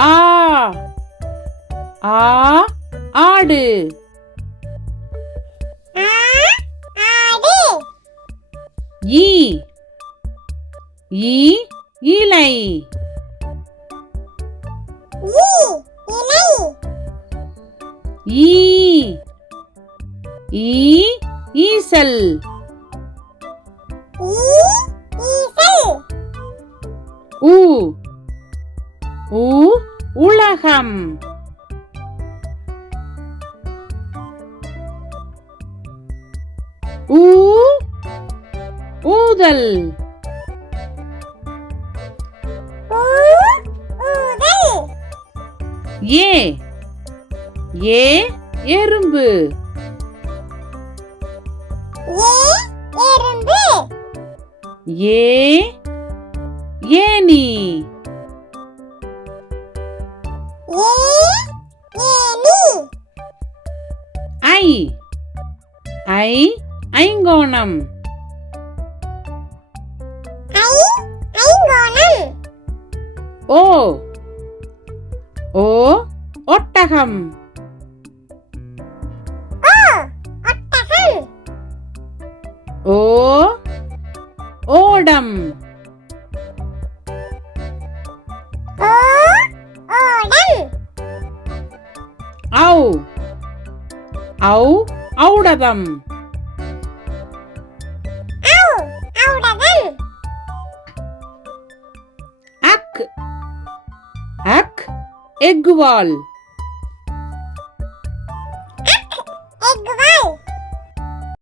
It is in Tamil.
ஆ ஆ ஆடு. ஈ ஈ இலை. ஈ ஈ ஈசல். ஊ ஊ உலகம். ஊ ஊதல். ஏ ஏ எறும்பு. ஏ ஏனி. ஐ ஐ ஐங்கோணம். ஓ ஓ ஒட்டகம். ஓ ஓடம். ஔ ஔ ஔடதம். அக் அக் எக்குவால்.